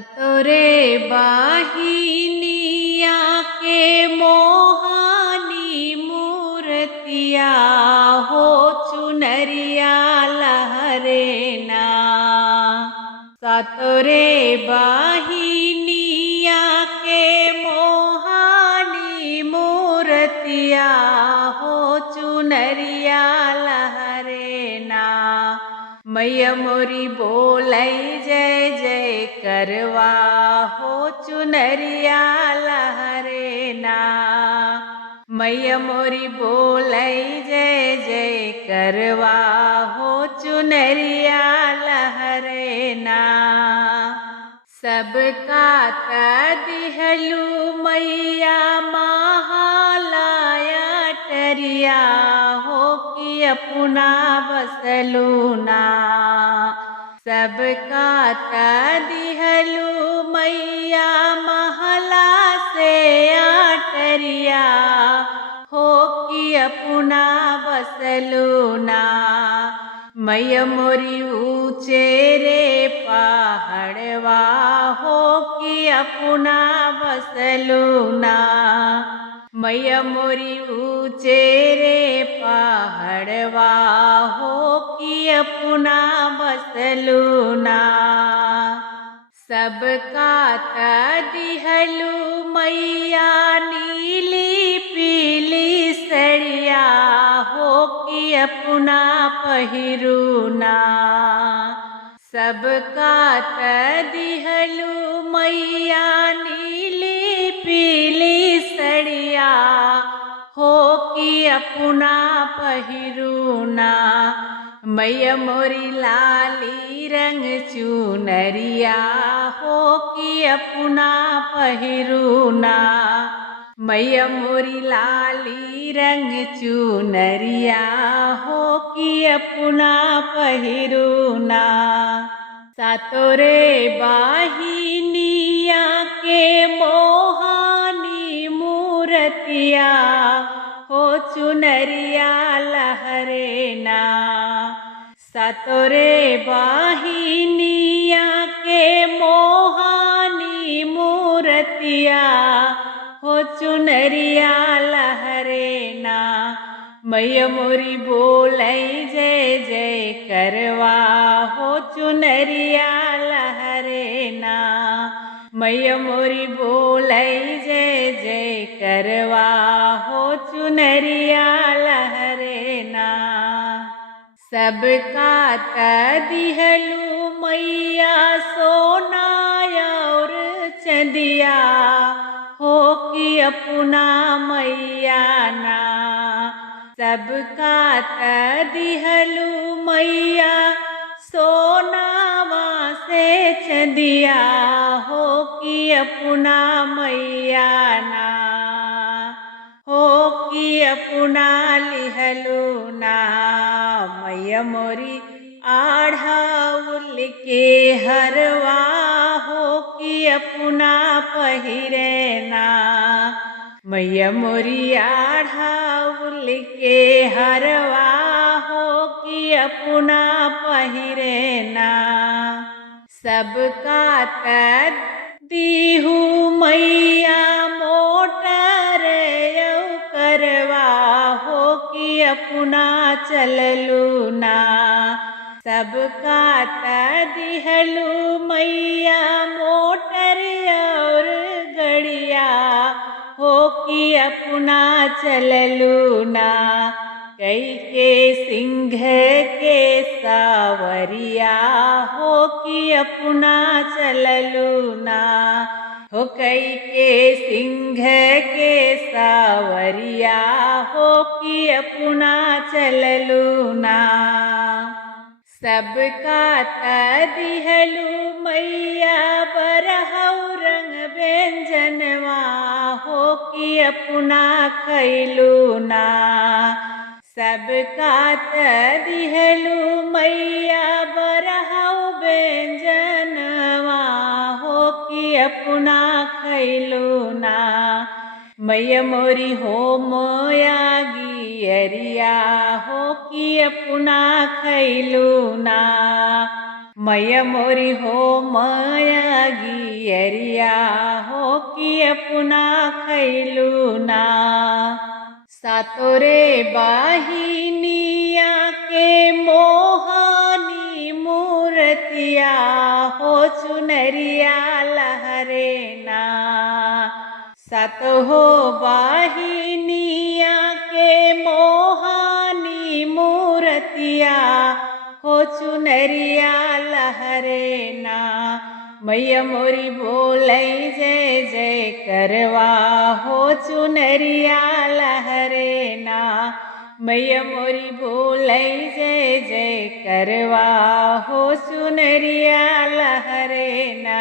अतोरे बाहिनिया के मोहानी मूर्तिया हो चुनरिया लहरे ना। सतोरे बाहिनिया के मोहानी मूर्तिया हो चुनरिया लहरे ना। मैया मोरी बोलै जय जय करवा हो चुनरिया लहरे ना। मैया मोरी बोलै जय जय करवा हो चुनरिया लहरे ना। सबका दिहलू मैया महालाया टरिया हो कि अपना बसलू ना। सबका दिहलू मैया महला से आटरिया हो कि अपना बसलू ना। मैया मोरी ऊँचे रे पहाड़वा हो कि अपना बसलू ना। मैया मोरी ऊँचे रे पहाड़वा हो कि अपना बसलू ना। सबका दिहलू मैया नीली पीली सड़िया हो कि अपना पहिरू ना। सबका दिहलू मैया नीली पीली सड़िया हो कि अपना पहिरू ना। मैया मोरी लाली रंग चुनरिया हो कि अपना पहिरू ना। मैया मोरी लाली रंग चुनरिया हो कि अपना पहिरू ना। सतोरे बाहिनिया के मोहानी मूर्तिया हो चुनरिया लहरे ना। सतोरे बाहिनिया के मोहानी मूर्तिया हो चुनरिया लहरे ना। मैया मोरी बोलै जय जय करवा हो चुनरिया लहरे ना। मैया मोरी बोलै जय जय करवा हो चुनरिया लहरे ना। सबका दिहलू मैया सोना और चंदिया हो कि अपना मैया ना। सबका दिहलू मैया सोनावा से चंदिया हो कि अपना मैया ना। हो कि अपना लिहलू ना। मैया मोरी आढ़ाउल के हरवा हो कि अपना पहिरे ना। मैया मोरी आढ़ाउल के हरवा हो कि अपना पहिरे ना। सबका दीहू मैया मोटर करवा हो कि अपना चललू ना। सबका दिहलू मैया मोटर और गड़िया हो कि अपना चललू ना। कई के सिंह के सावरिया हो कि अपना चललू ना। हो कई के सिंह के सावरिया हो कि अपना चललू ना। सबका दिहलू मैया बरहौ रंग व्यंजनवा हो कि अपना खैलू ना। सबका दिहलू मैया बरहौ व्यंजनवा हो कि अपना खैलू ना। मैया मोरी हो मोया गियरिया हो कि अपना खैलू ना। मैया मोरी हो माया गी अपना खैलू ना। सातोरे बाहिनिया के मोहानी मूर्तिया हो चुनरिया लहरे ना। सत हो बाहिनिया के मोहानी मूर्तिया हो चुनरिया लहरे ना। मैया मोरी बोलै जय जय करवा हो चुनरिया लहरे ना। मैया मोरी बोलै जय जय करवा हो चुनरिया लहरे ना।